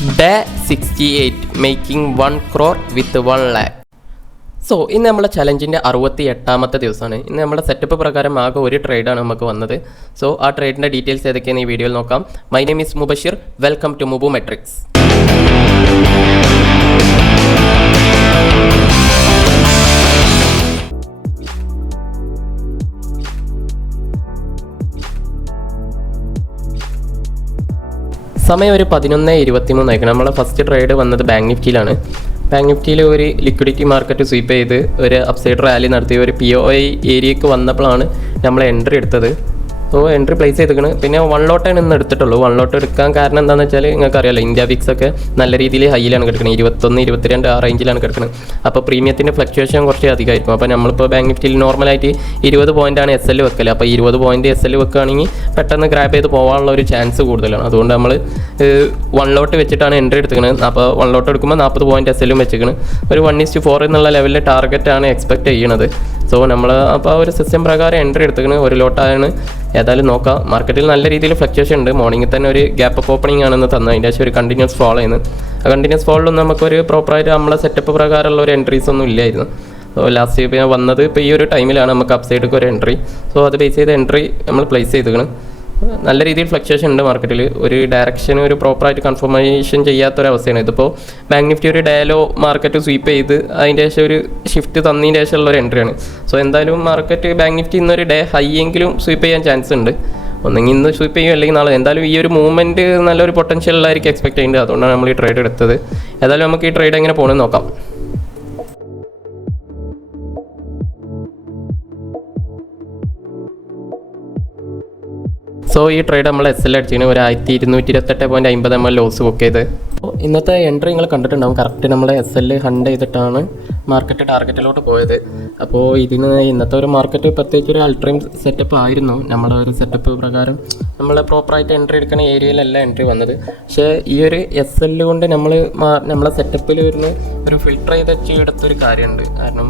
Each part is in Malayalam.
Day 68 making 1 crore with 1 lakh. So ഇന്ന് നമ്മളെ ചലഞ്ചിൻ്റെ 68ാമത്തെ ദിവസമാണ്. ഇന്ന് നമ്മുടെ സെറ്റപ്പ് പ്രകാരം ആകെ ഒരു ട്രേഡാണ് നമുക്ക് വന്നത്. സോ ആ ട്രേഡിൻ്റെ ഡീറ്റെയിൽസ് ഏതൊക്കെയാണ് ഈ വീഡിയോയിൽ നോക്കാം. My name is Mubashir. Welcome to Mubu metrics. സമയം ഒരു 11:23 ആയിരിക്കണം. നമ്മളെ ഫസ്റ്റ് ട്രേഡ് വന്നത് ബാങ്ക് നിഫ്റ്റിയിലാണ്. ബാങ്ക് നിഫ്റ്റിയിൽ ഒരു ലിക്വിഡിറ്റി മാർക്കറ്റ് സ്വീപ്പ് ചെയ്ത് ഒരു അപ്സൈഡ് റാലി നടത്തി ഒരു POI ഏരിയക്ക് വന്നപ്പോഴാണ് നമ്മൾ എൻട്രി എടുത്തത്. സോ എൻട്രി പ്ലേസ് ചെയ്തിരിക്കുന്നത്. പിന്നെ 1 ലോട്ടാണ് ഇന്ന് എടുത്തിട്ടുള്ളൂ. 1 ലോട്ട് എടുക്കാൻ കാരണം എന്താണെന്ന് വെച്ചാൽ നിങ്ങൾക്ക് അറിയാമല്ലോ, ഇന്ത്യ വിക്സ് ഒക്കെ നല്ല രീതിയിൽ ഹൈയിലാണ് കിടക്കുന്നത്. 21, 22 ആ റേഞ്ചിലാണ് കിടക്കുന്നത്. അപ്പോൾ പ്രീമിയത്തിൻ്റെ ഫ്ലക്ച്വേഷൻ കുറച്ച് അധികമായിരിക്കും. അപ്പോൾ നമ്മളിപ്പോൾ ബാങ്ക് നിഫ്റ്റിയിൽ നോർമലായിട്ട് 20 പോയിൻ്റാണ് SL വെക്കല്. അപ്പോൾ 20 പോയിൻ്റ് SL വെക്കുകയാണെങ്കിൽ പെട്ടെന്ന് ഗ്രാബ് ചെയ്ത് പോകാനുള്ള ഒരു ചാൻസ് കൂടുതലാണ്. അതുകൊണ്ട് നമ്മൾ 1 ലോട്ട് വെച്ചിട്ടാണ് എൻട്രി എടുത്തിരിക്കുന്നത്. അപ്പോൾ 1 ലോട്ട് എടുക്കുമ്പോൾ 40 പോയിൻ്റ് SL വെച്ചിരിക്കുന്നത്. ഒരു 1:4 എന്നുള്ള ലെവലിൽ ടാർഗറ്റാണ് എക്സ്പെക്ട് ചെയ്യുന്നത്. സോ നമ്മൾ അപ്പോൾ ഒരു സിസ്റ്റം പ്രകാരം എൻട്രി എടുത്തിരിക്കുന്നത് 1 ലോട്ടാണ്. ഏതായാലും നോക്കാം. മാർക്കറ്റിൽ നല്ല രീതിയിൽ ഫ്ലക്ച്വേഷൻ ഉണ്ട്. മോർണിംഗിൽ തന്നെ ഒരു ഗ്യാപ്പ് അപ്പ് ഓപ്പണിംഗ് ആണെന്ന് തന്നത്. അതിൻ്റെ ശേഷം ഒരു കണ്ടിന്യൂസ് ഫോൾ ചെയ്യുന്നത്. ആ കണ്ടിന്യൂസ് ഫോളിലൊന്നും നമുക്കൊരു പ്രോപ്പറായിട്ട് നമ്മളെ സെറ്റപ്പ് പ്രകാരമുള്ള ഒരു എൻട്രീസ് ഒന്നും ഇല്ലായിരുന്നു. സോ ലാസ്റ്റ് വന്നത് ഇപ്പോൾ ഈ ഒരു ടൈമിലാണ് നമുക്ക് അപ്സൈഡിലേക്ക് ഒരു എൻട്രി. സോ അത് ബേസ് ചെയ്ത് എൻട്രി നമ്മൾ പ്ലേസ് ചെയ്തിരിക്കണം. നല്ല രീതിയിൽ ഫ്ലക്ച്വേഷൻ ഉണ്ട് മാർക്കറ്റിൽ. ഒരു ഡയറക്ഷന് ഒരു പ്രോപ്പറായിട്ട് കൺഫർമേഷൻ ചെയ്യാത്തൊരവസ്ഥയാണ്. ഇതിപ്പോൾ ബാങ്ക് നിഫ്റ്റി ഒരു ഡയലോ മാർക്കറ്റ് സ്വീപ്പ് ചെയ്ത് അതിൻ്റെ ശേഷം ഒരു ഷിഫ്റ്റ് തന്നതിൻ്റെ ശേഷമുള്ള ഒരു എൻട്രിയാണ്. സോ എന്തായാലും മാർക്കറ്റ് ബാങ്ക് നിഫ്റ്റി ഇന്നൊരു ഡേ ഹൈ എങ്കിലും സ്വീപ്പ് ചെയ്യാൻ ചാൻസ് ഉണ്ട്. ഒന്നെങ്കിൽ ഇന്ന് സ്വീപ്പ് ചെയ്യും, അല്ലെങ്കിൽ നാളെ. എന്തായാലും ഈ ഒരു മൂവ്മെൻറ്റ് നല്ലൊരു പൊട്ടൻഷ്യലായിരിക്കും എക്സ്പെക്ട് ചെയ്യുന്നത്. അതുകൊണ്ടാണ് നമ്മൾ ഈ ട്രേഡ് എടുത്തത്. ഏതായാലും നമുക്ക് ഈ ട്രേഡ് എങ്ങനെ പോകണമെന്ന് നോക്കാം. സോ ഈ ട്രേഡ് നമ്മൾ SL അടിച്ചിന് ഒരു 1228.50 ml ലോസ് ബുക്ക് ചെയ്ത്. ഇന്നത്തെ എൻട്രി നിങ്ങൾ കണ്ടിട്ടുണ്ടാവും. കറക്റ്റ് നമ്മൾ SL ഹണ്ട് ചെയ്തിട്ടാണ് മാർക്കറ്റ് ടാർഗറ്റിലോട്ട് പോയത്. അപ്പോൾ ഇതിന് ഇന്നത്തെ ഒരു മാർക്കറ്റ് പ്രത്യേകിച്ച് ഒരു അൾട്രീം സെറ്റപ്പ് ആയിരുന്നു. നമ്മുടെ ഒരു സെറ്റപ്പ് പ്രകാരം നമ്മൾ പ്രോപ്പറായിട്ട് എൻട്രി എടുക്കുന്ന ഏരിയയിലല്ല എൻട്രി വന്നത്. പക്ഷേ ഈ ഒരു SL കൊണ്ട് നമ്മളെ സെറ്റപ്പിൽ വരുന്ന ഒരു ഫിൽട്ടർ ചെയ്ത് എടുത്തൊരു കാര്യമുണ്ട്. കാരണം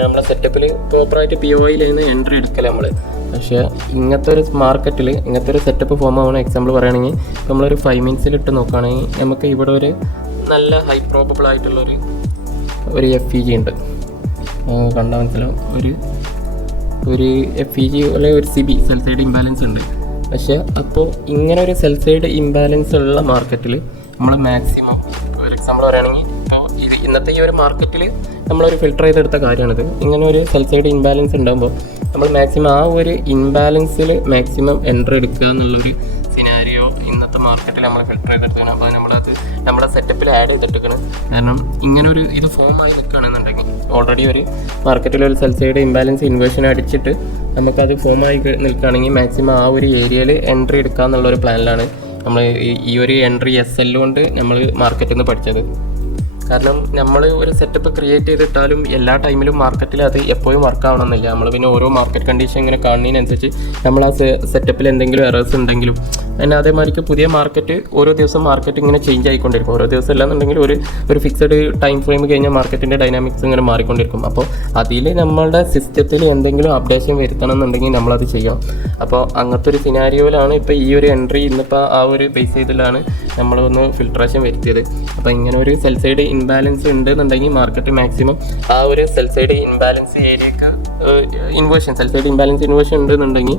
നമ്മളെ സെറ്റപ്പിൽ പ്രോപ്പറായിട്ട് POIയിലായിരുന്നു എൻട്രി എടുക്കൽ നമ്മൾ. പക്ഷേ ഇങ്ങനത്തെ ഒരു മാർക്കറ്റിൽ ഇങ്ങനത്തെ ഒരു സെറ്റപ്പ് ഫോം ആവുന്ന എക്സാമ്പിൾ പറയുകയാണെങ്കിൽ നമ്മളൊരു 5 മിനിറ്റ്സിലിട്ട് നോക്കുകയാണെങ്കിൽ നമുക്ക് ഇവിടെ ഒരു നല്ല ഹൈ പ്രോബബിൾ ആയിട്ടുള്ളൊരു FEG ഉണ്ട്. കണ്ടാൽ മനസ്സിലാവും. ഒരു FEG അല്ലെങ്കിൽ ഒരു CB സെൽ സൈഡ് ഇംബാലൻസ് ഉണ്ട്. പക്ഷേ അപ്പോൾ ഇങ്ങനെ ഒരു സെൽ സൈഡ് ഇംബാലൻസ് ഉള്ള മാർക്കറ്റിൽ നമ്മൾ മാക്സിമം ഒരു എക്സാമ്പിൾ പറയുകയാണെങ്കിൽ ഇപ്പോൾ ഇന്നത്തെ ഈ ഒരു മാർക്കറ്റിൽ നമ്മളൊരു ഫിൽട്ടർ ചെയ്തെടുത്ത കാര്യമാണിത്. ഇങ്ങനെ ഒരു സെൽ സൈഡ് ഇംബാലൻസ് ഉണ്ടാകുമ്പോൾ നമ്മൾ മാക്സിമം ആ ഒരു ഇംബാലൻസിൽ മാക്സിമം എൻട്രി എടുക്കുക എന്നുള്ളൊരു സിനാരിയോ ഇന്നത്തെ മാർക്കറ്റിൽ നമ്മൾ ഫിൽട്ടർ ചെയ്തെടുക്കണം. അപ്പോൾ നമ്മളെ സെറ്റപ്പിൽ ആഡ് ചെയ്തിട്ടിരിക്കണം. കാരണം ഇങ്ങനെ ഒരു ഇത് ഫോം ആയി നിൽക്കുകയാണെന്നുണ്ടെങ്കിൽ ഓൾറെഡി ഒരു മാർക്കറ്റിൽ ഒരു സെൽ സൈഡ് ഇംബാലൻസ് ഇൻവേർഷൻ അടിച്ചിട്ട് നമുക്കത് ഫോം ആയി നിൽക്കുകയാണെങ്കിൽ മാക്സിമം ആ ഒരു ഏരിയയിൽ എൻട്രി എടുക്കുക എന്നുള്ളൊരു പ്ലാനിലാണ് നമ്മൾ ഈ ഒരു എൻട്രി SL കൊണ്ട് നമ്മൾ മാർക്കറ്റിൽ നിന്ന് പഠിച്ചത്. കാരണം നമ്മൾ ഒരു സെറ്റപ്പ് ക്രിയേറ്റ് ചെയ്തിട്ടാലും എല്ലാ ടൈമിലും മാർക്കറ്റിൽ അത് എപ്പോഴും വർക്ക് ആവണമെന്നില്ല. നമ്മൾ പിന്നെ ഓരോ മാർക്കറ്റ് കണ്ടീഷൻ ഇങ്ങനെ കാണുന്നതിനനുസരിച്ച് നമ്മൾ ആ സെറ്റപ്പിൽ എന്തെങ്കിലും എറേഴ്സ് ഉണ്ടെങ്കിലും പിന്നെ അതേമാതിരിക്ക് പുതിയ മാർക്കറ്റ് ഓരോ ദിവസം മാർക്കറ്റ് ഇങ്ങനെ ചേഞ്ച് ആയിക്കൊണ്ടിരിക്കും. ഓരോ ദിവസം അല്ലാന്നുണ്ടെങ്കിൽ ഒരു ഫിക്സഡ് ടൈം ഫ്രെയിം കഴിഞ്ഞാൽ മാർക്കറ്റിൻ്റെ ഡൈനാമിക്സ് ഇങ്ങനെ മാറിക്കൊണ്ടിരിക്കും. അപ്പോൾ അതിൽ നമ്മളുടെ സിസ്റ്റത്തിൽ എന്തെങ്കിലും അപ്ഡേഷൻ വരുത്തണം എന്നുണ്ടെങ്കിൽ നമ്മളത് ചെയ്യണം. അപ്പോൾ അങ്ങനത്തെ ഒരു സിനാരിയോയിലാണ് ഇപ്പോൾ ഈ ഒരു എൻട്രി ഇന്നിപ്പോൾ ആ ഒരു ബേസ് ചെയ്തിലാണ് നമ്മളൊന്ന് ഫിൽട്രേഷൻ വരുത്തിയത്. അപ്പോൾ ഇങ്ങനെ ഒരു സെൽ സൈഡ് ഇൻബാലൻസ് ഉണ്ട് എന്നുണ്ടെങ്കിൽ മാർക്കറ്റ് മാക്സിമം ആ ഒരു സെൽ സൈഡ് ഇൻബാലൻസ് ഏരിയക്ക് സെൽ സൈഡ് ഇൻബാലൻസ് ഇൻവേർഷൻ ഉണ്ട് എന്നുണ്ടെങ്കിൽ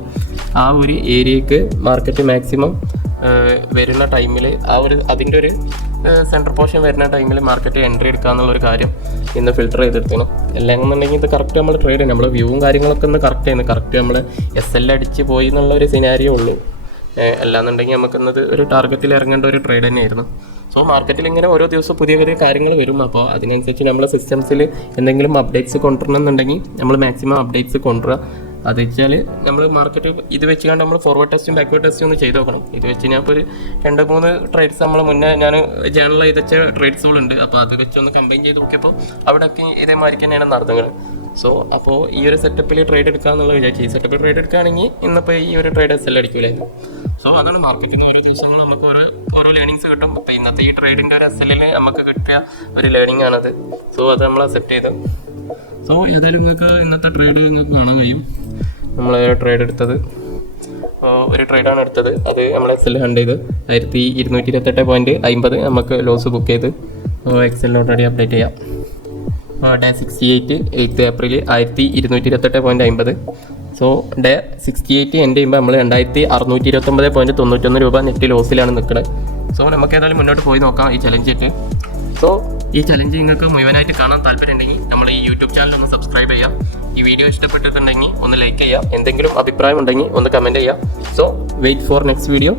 ആ ഒരു ഏരിയക്ക് മാർക്കറ്റ് മാക്സിമം വരുന്ന ടൈമിൽ അതിൻ്റെ ഒരു സെൻട്രൽ പോർഷൻ വരുന്ന ടൈമിൽ മാർക്കറ്റ് എൻട്രി എടുക്കുക എന്നുള്ളൊരു കാര്യം ഇന്ന് ഫിൽട്ടർ ചെയ്തെടുക്കണം. എല്ലാം എന്നുണ്ടെങ്കിൽ ഇത് കറക്റ്റ് നമ്മൾ ട്രേഡ് ചെയ്യണം. നമ്മൾ വ്യൂവും കാര്യങ്ങളൊക്കെ ഒന്ന് കറക്റ്റ് ചെയ്യുന്നത് കറക്റ്റ് നമ്മൾ SL അടിച്ച് പോയി എന്നുള്ളൊരു സിനാരിയോ ഉള്ളൂ. അല്ലാന്നുണ്ടെങ്കിൽ നമുക്കിന്നത് ഒരു ടാർഗറ്റിൽ ഇറങ്ങേണ്ട ഒരു ട്രേഡ് തന്നെയായിരുന്നു. സോ മാർക്കറ്റിൽ ഇങ്ങനെ ഓരോ ദിവസവും പുതിയ പുതിയ കാര്യങ്ങൾ വരും. അപ്പോൾ അതിനനുസരിച്ച് നമ്മളെ സിസ്റ്റംസിൽ എന്തെങ്കിലും അപ്ഡേറ്റ്സ് കൊണ്ടുവരണം എന്നുണ്ടെങ്കിൽ നമ്മൾ മാക്സിമം അപ്ഡേറ്റ്സ് കൊണ്ടുവരിക. അത് വെച്ചാൽ നമ്മൾ മാർക്കറ്റ് ഇത് വെച്ചുകൊണ്ട് നമ്മൾ ഫോർവേഡ് ടെസ്റ്റും ബാക്ക്വേർഡ് ടെസ്റ്റും ഒന്ന് ചെയ്ത് നോക്കണം. ഇത് വെച്ച് ഞാൻ ഇപ്പോൾ ഒരു 2-3 ട്രേഡ്സ് നമ്മൾ മുന്നേ ഞാൻ ജേണൽ ചെയ്ത് വെച്ച ട്രേഡ്സുകളുണ്ട്. അപ്പോൾ അത് വെച്ചൊന്ന് കമ്പൈൻ ചെയ്ത് നോക്കിയപ്പോൾ അവിടെയൊക്കെ ഇതേമാതിരി തന്നെയാണ് നടന്നത്. സോ അപ്പോൾ ഈ ഒരു സെറ്റപ്പിൽ ട്രേഡ് എടുക്കുക എന്നുള്ളത് വിചാരിച്ചു. ഈ സെറ്റപ്പിൽ ട്രേഡ് എടുക്കുകയാണെങ്കിൽ ഇന്നിപ്പോൾ ഈ ഒരു ട്രേഡ് SL അടിക്കില്ലായിരുന്നു. സോ അതാണ് മാർക്കറ്റിൽ നിന്ന് ഓരോ ദിവസങ്ങൾ നമുക്ക് ഓരോ ലേണിങ്സ് കിട്ടും. അപ്പോൾ ഇന്നത്തെ ഈ ട്രേഡിൻ്റെ ഒരു SLൽ നമുക്ക് കിട്ടിയ ഒരു ലേണിംഗ് ആണത്. സോ അത് നമ്മൾ അക്സെപ്റ്റ് ചെയ്ത്. സോ ഏതായാലും നിങ്ങൾക്ക് ഇന്നത്തെ ട്രേഡ് നിങ്ങൾക്ക് കാണാൻ കഴിയും. നമ്മൾ ട്രേഡ് എടുത്തത് ഒരു ട്രേഡാണ് എടുത്തത്. അത് നമ്മൾ എക്സൽ ഹണ്ട് ചെയ്ത് 1228.50 നമുക്ക് ലോസ് ബുക്ക് ചെയ്ത് എക്സലിൽ ഓൾറെഡി അപ്ഡേറ്റ് ചെയ്യാം. Day 68 8 April 1228.50. So day 68 end ചെയ്യുമ്പോൾ നമ്മൾ 2629.91 രൂപ നെറ്റ് ലോസിലാണ് നിൽക്കുന്നത്. സോ നമുക്ക് ഏതായാലും മുന്നോട്ട് പോയി നോക്കാം ഈ ചലഞ്ചിട്ട്. സോ ഈ ചലഞ്ച് നിങ്ങൾക്ക് മുഴുവനായിട്ട് കാണാൻ താല്പര്യം ഉണ്ടെങ്കിൽ നമ്മൾ ഈ യൂട്യൂബ് ചാനൽ ഒന്ന് സബ്സ്ക്രൈബ് ചെയ്യാം. ഈ വീഡിയോ ഇഷ്ടപ്പെട്ടിട്ടുണ്ടെങ്കിൽ ഒന്ന് ലൈക്ക് ചെയ്യാം. എന്തെങ്കിലും അഭിപ്രായം ഉണ്ടെങ്കിൽ ഒന്ന് കമൻറ്റ് ചെയ്യാം. So wait for next video.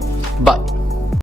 By.